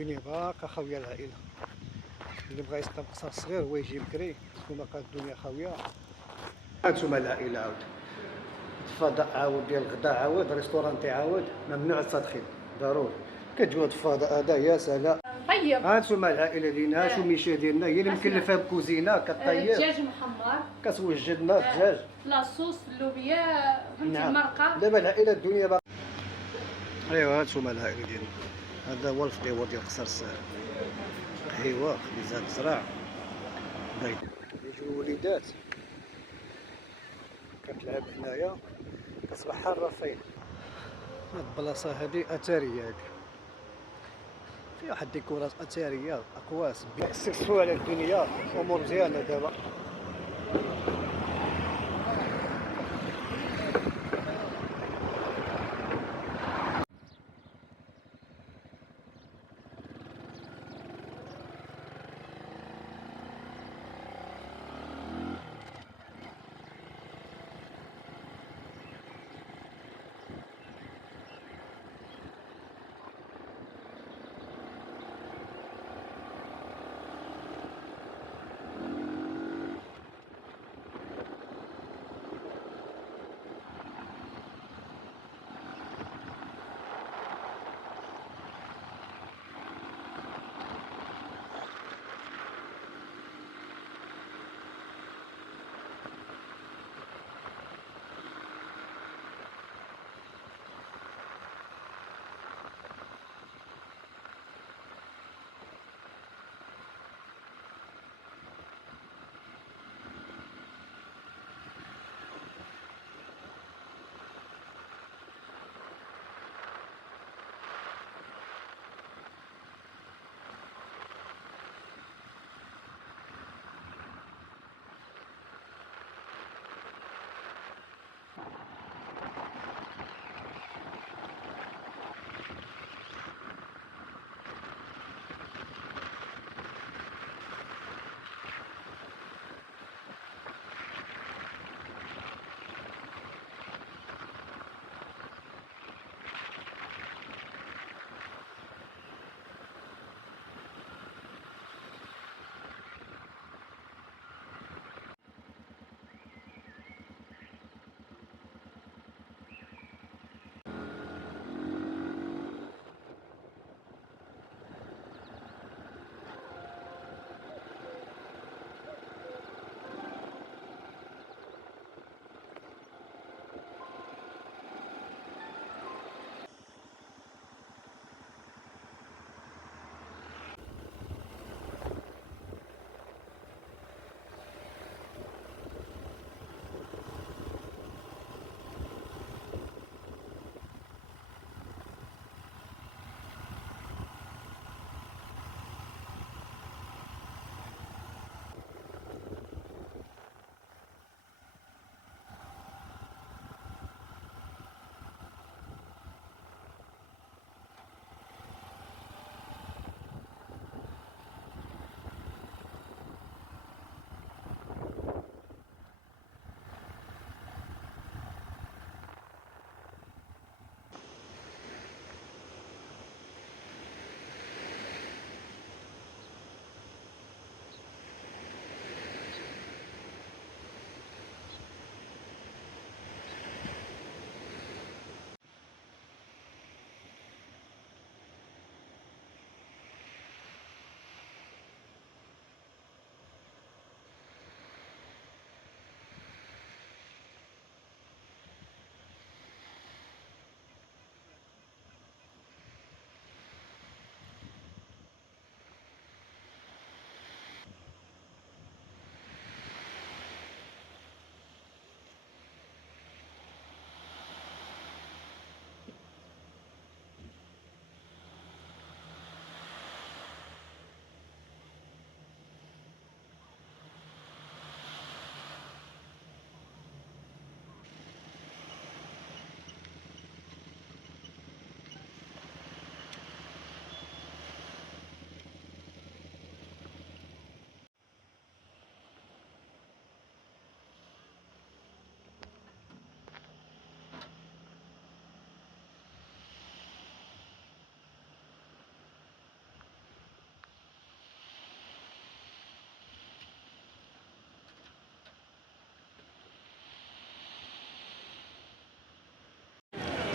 الدنيا باقا خاوية العائلة. اللي بغا يسقى قصر صغير هو يجي بكري تكون باقا الدنيا خاوية. هانتوما العائلة عاود الفضاء عاود ديال الغدا عاود ريستورانتي عاود ممنوع التدخين ضروري. كتجيو هاد الفضاء هذا يا سلام طيب. هانتوما العائلة ديالنا شو ميشا ديالنا هي اللي مكلفة بكوزينة كطيب دجاج محمر كتوجد لنا الدجاج لاصوص اللوبيا فهمتي المرقه. دابا العائلة الدنيا باقا. ايوا هانتوما العائلة ديالنا هذا هو الفطيور ديال قصر الساعة. ايوا خبيزات زرع باين يجيو الوليدات كتلعب هنايا كتصبح حارة فين. هاد البلاصة هادي أثرية هادي فيها واحد الديكورات أثرية أقواس استكشفوا على الدنيا أمور مزيانة دابا.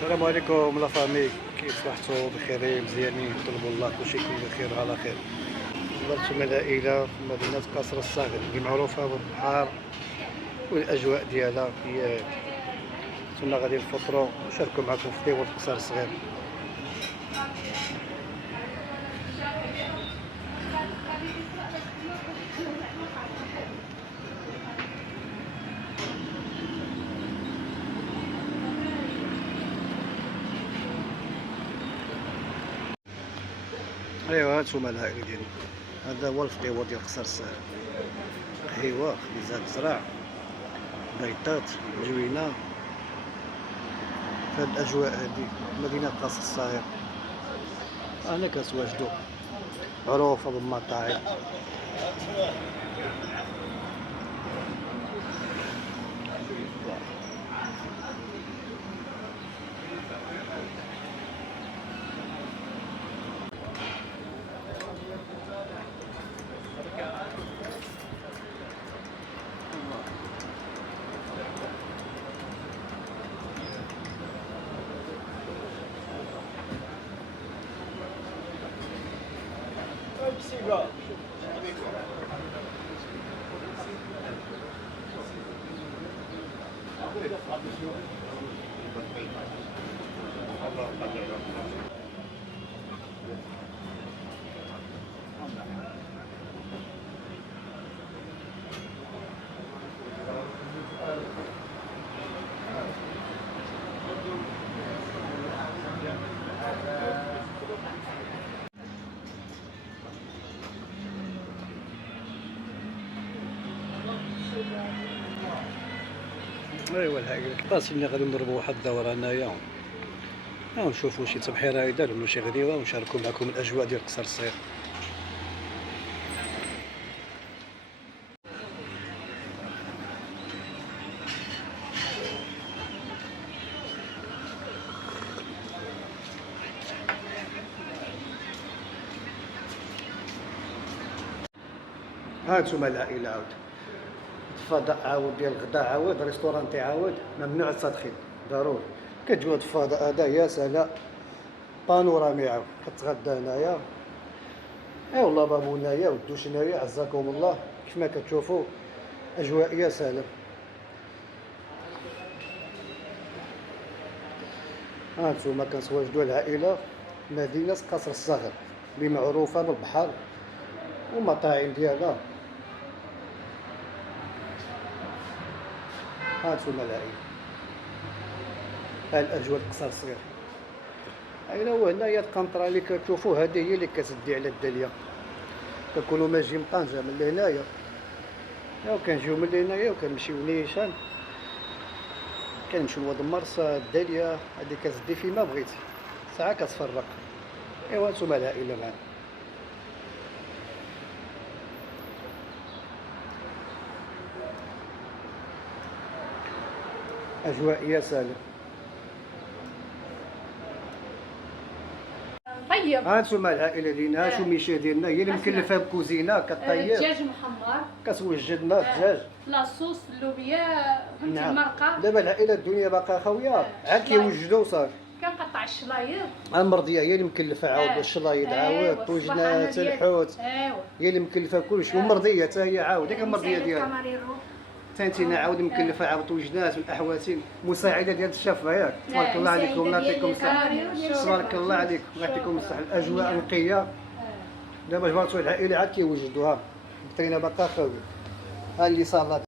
السلام عليكم لا فامي، كيف صحتوا؟ بخير مزيانين؟ طلبوا الله كلشي يكون بخير وعلى خير. زرتم العائلة في مدينة قصر الصاغر اللي معروفة بالبحر والأجواء ديالها هي هادي. كنا غادي نفطروا ونشاركوا معكم في ديوان قصر الصغير. ايوا هانتوما العائلة ديالنا، هذا هو الفطيور ديال قصر الصغير. قهيوة، خبيزات زرع، بيضات، جوينة. في هاد الأجواء هادي مدينة قصر الصغير هنا كنتواجدو معروفة بالمطاعم. ايوا العائلة قاسين غادي نضربوا واحد الدورة هنايا ونشوفوا شي تبحيرة يدار ولا شي غديوة ونشاركوا معكم الأجواء ديال قصر الصغير. هانتوما العائلة عاود الفضاء عاود ديال الغداء عاود ريستورانتي عاود ممنوع التدخين ضروري. كتجيو هاد الفضاء هذا يا سلام بانورامي عاود كتغدى هنايا. اي والله بابو هنايا والدوش هنايا عزاكم الله كيف ما كتشوفوا اجواء يا سلام. هانتوما كنتواجدوا العائلة مدينة قصر الصغر اللي معروفة بالبحر والمطاعم ديالها. هانتوما العائلة ها الأجواء القصر الصغير. أين هو هنايا القنطرة اللي كتشوفوا هذه هي اللي كتدي على الدالية. كنكونوا ماجيين من طنجة من لهنايا وكنجيو من لهنايا وكنمشيو نيشان كنمشيو لواد المرسى الدالية هذه كتدي فيما بغيتي ساعة كتفرق. ايوا هانتوما العائلة معنا. أجواء يا سالم. طيب هانتوما العائلة ديالنا ها شو ميشا ديالنا هي اللي مكلفة بكوزينة كطيب دجاج محمر كتوجد لنا الدجاج. لاصوص اللوبيا فهمتي نعم. المرقه. دابا العائلة الدنيا باقا خاوية عاد كيوجدوا صافي. كنقطع الشلايض. المرضية هي اللي مكلفة عاود الشلايض عاود الطوجنات الحوت هي اللي مكلفة كلشي والمرضية حتى هي عاود ديك المرضية ديالها. تانتينا عاود مكلفة عاود الطوجنات والأحواتين مساعدة ديال الشاف ياك. تبارك الله عليكم الله يعطيكم الصحة. تبارك الله عليكم الله يعطيكم الصحة. الأجواء نقية. دابا جبرتوا العائلة عاد كيوجدوها البطرينة باقا خاوية. ها اللي صالات.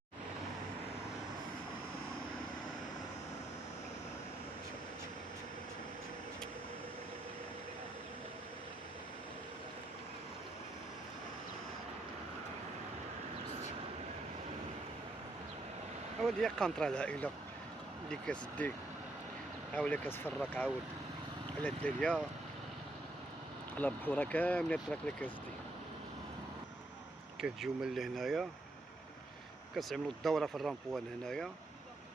هادي هي قنطرة العائلة اللي كتدي عاود كتفرق عاود على الدالية على البحورة كاملة الطريق اللي كتدي. كتجيو من لهنايا كتعملوا الدورة في الرامبوان هنايا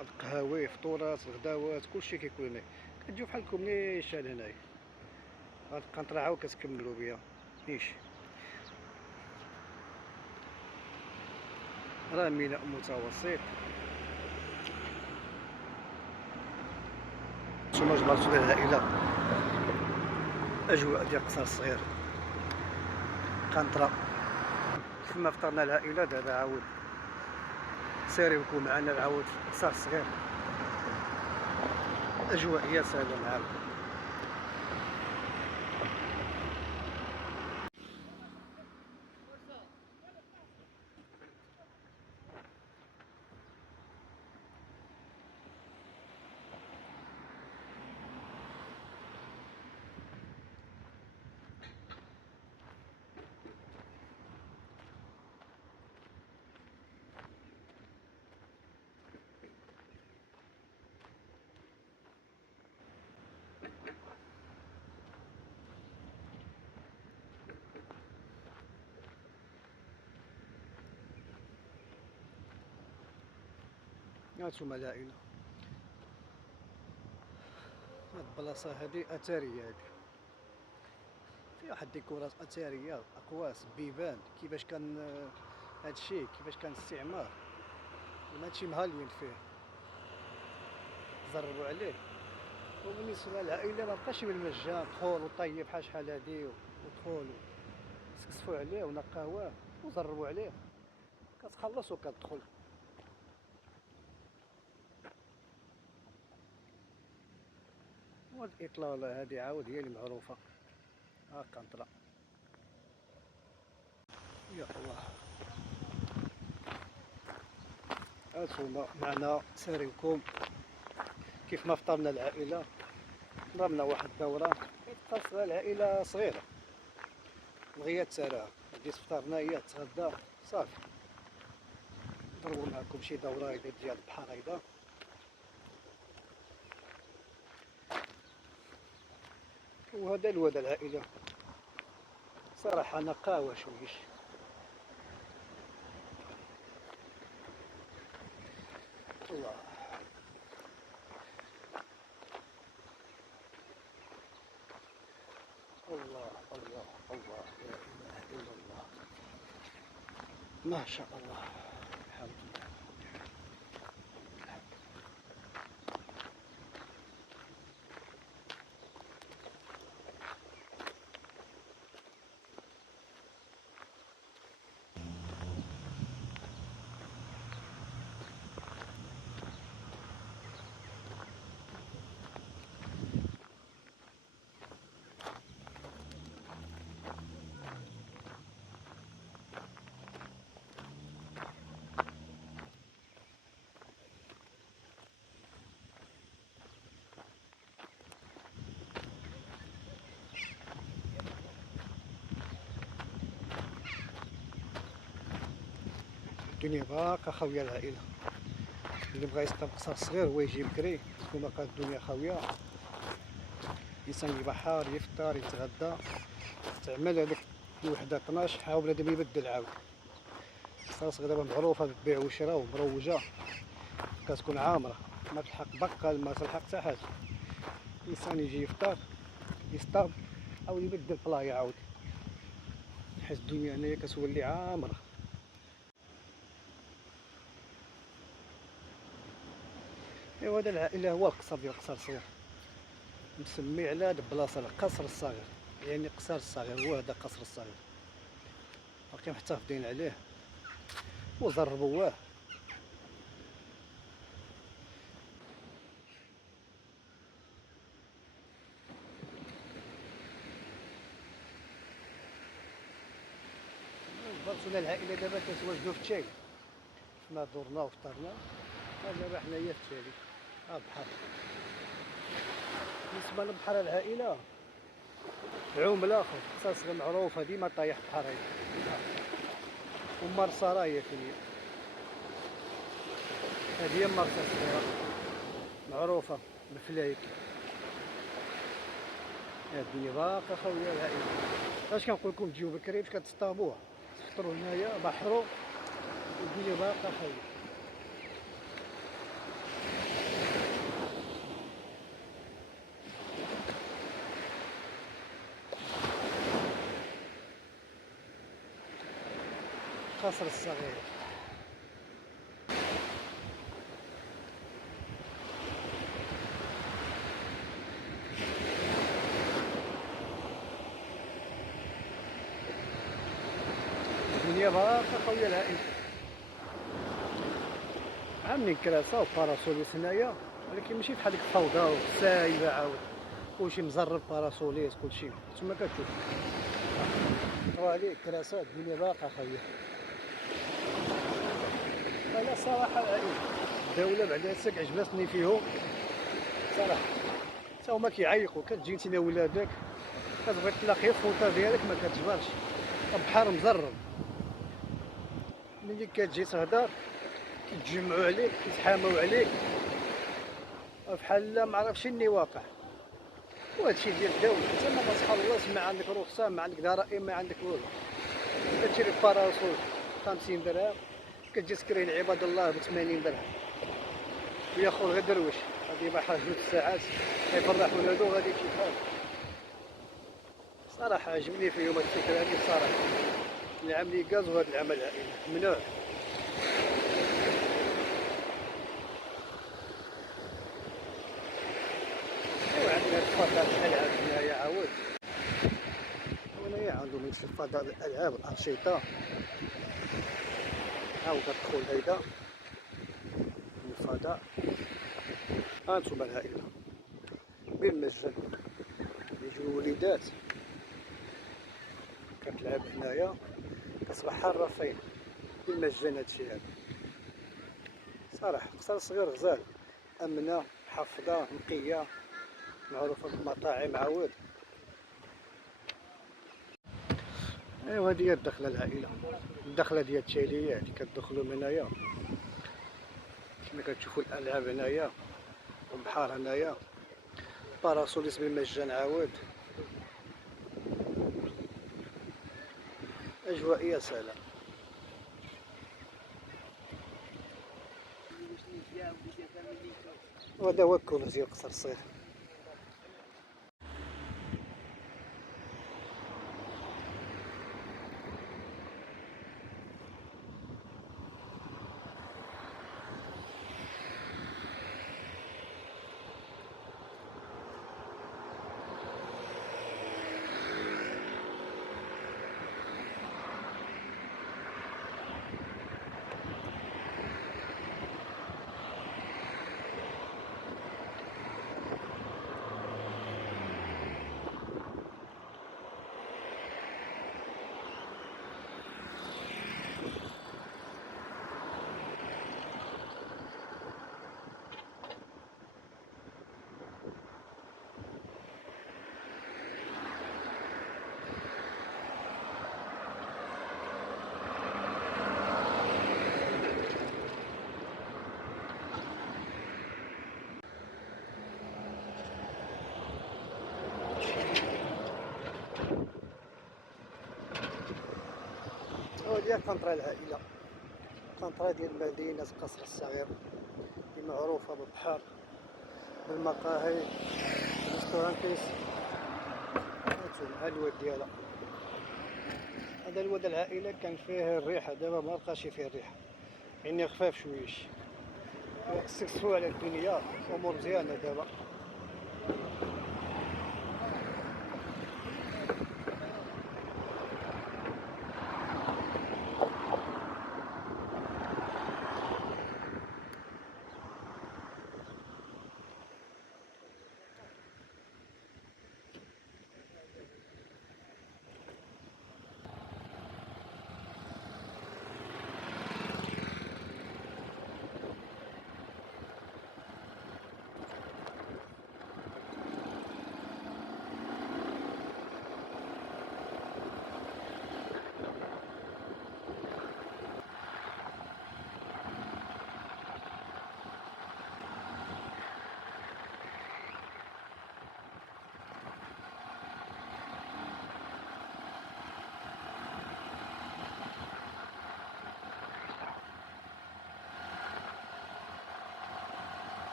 القهاوي فطورات الغداوات كلشي كيكون هنايا. كتجيو بحالكم نيشان هنايا. هاد القنطرة عاود كتكملوا بها نيش. راه ميناء متوسط هانتوما جبرتو ديال العائلة، أجواء ديال قصر الصغير قنطرة. كيفما فطرنا العائلة دابا عاود سيريوكم معنا نعاود في قصر الصغير، أجواء يا سلام عاود. هانتوما العائلة، هاد البلاصة هادي أثرية، هادي فيها واحد الديكورات أثرية، أقواس، بيبان، كيفاش كان هادشي، كيفاش كان الاستعمار، هادشي مهالين فيه، زربوا عليه. وبالنسبة للعائلة مبقاش بالمجان، دخل وطيب بحال شحال هادي ودخل سقسفوا عليه ونقاوه وزربوا عليه، كتخلص وكتدخل. وهاد الإطلالة هادي عاود هي اللي معروفة، ها قنطرة يا الله. هانتوما معنا ساريوكم كيف ما فطرنا العائلة، ضربنا واحد الدورة، خاصها العائلة صغيرة بغيات تسالها، بديت فطرنا هي تغدى صافي، نضربو معكم شي دورة هيدا ديال البحر هيدا. وهذا الواد العائلة صراحة نقاوة شويش. الله الله الله الله، لا إله إلا الله، ما شاء الله، الحمد لله. الدنيا باقا خاوية العائلة، اللي بغا يسطا قصر صغير هو يجي بكري، تكون باقا الدنيا خاوية، الإنسان يبحر يفطر يتغدى، تعمل هذيك الوحدة 12 عاود بنادم يبدل عاود. قصر صغير دابا معروفة بالبيع والشراء ومروجة، كتكون عامرة، ما تلحق بقال، ما تلحق حتى حاجة، الإنسان يجي يفطر يصطاد عاود يبدل بلايا عاود، حيت الدنيا هنايا كتولي عامرة. ايوا هذا العائلة هو القصر ديال قصر صغير، مسمي على هاد البلاصة القصر الصغير، يعني قصر الصغير هو هذا قصر الصغير، باقي محتفظين عليه وزربواه. جبرتونا العائلة دابا كنتواجدو في التالي، حنا درنا وفطرنا، دابا حنايا في التالي، ها البحر. بالنسبة للبحر العائلة عملة قصر صغير معروفة ديما طايح بحر هيدا، ومرسى راهي فين هادي هي مرسى صغيرة معروفة بالفلايك. هاد الدنيا باقا خاوية العائلة، اش كنقول لكم تجيو بكري باش كتصطابوها، تفطروا هنايا بحروا والدنيا باقا خاوية. قصر الصغير. الدنيا باقا خويا العائلة. عاملين كراسة وباراسوليس هنايا، ولكن ماشي بحال ديك الفوضى والسايبة عاود، كلشي مزرب باراسوليس كلشي تما كتشوف. راه عليك كراسة الدنيا باقا خويا. أنا صراحة العائلة الدولة بعدا هساك عجبتني فيهم صراحة. تا هما كيعيقوا كتجي نتينا ولادك كتبغي تلاقي الفوطة ديالك ما كتجبرش، البحر مزرب، ملي كتجي تهدر كيتجمعوا عليك كيتحاموا عليك بحال ما عرف شني واقع. وهادشي ديال الدولة، انت ما كتخلص، ما عندك رخصة، ما عندك ضرائب، ما عندك والو. كتشري باراسول 50 درهم، كتجي تكري لعباد الله ب 80 درهم، وياخذ غير درويش غادي بحال جوج ساعات كيفرح ولادو غادي كيفاش. صراحة عجبني فيهم هاد الفكرة هادي صراحة، العام لي كاز وهاد العام العائلي ممنوع. وعندنا فضاء الألعاب هنايا عاود، هنايا عندهم مثل فضاء الألعاب الأنشطة، عاود كتدخل هيدا الفضاء. هانتوما العائلة بالمجان، يجيو الوليدات كتلعب هنايا كتصبح حرفين بالمجان. هادشي هذا صراحة قصر صغير غزال، أمنة محفظة نقية، معروفة بالمطاعم عاود. ايوا هادي هي الدخلة العائلة، الدخلة ديال التالية اللي كتدخلوا من هنايا. كما كتشوفوا الألعاب هنايا والبحر هنايا، باراسوليس بالمجان عاود، أجواء يا سلام. وهذا هو الكنوز ديال قصر الصغير. هادي هي كونطرا العائلة، كونطرا ديال مدينة قصر الصغير اللي معروفة بالبحر، بالمقاهي، بالريستورانتيس. هانتوما ها الواد ديالها، هذا الواد العائلة كان فيه الريحة، دابا مبقاش فيه الريحة، يعني خفاف شويش. استكسفوا على الدنيا، أمور مزيانة دابا.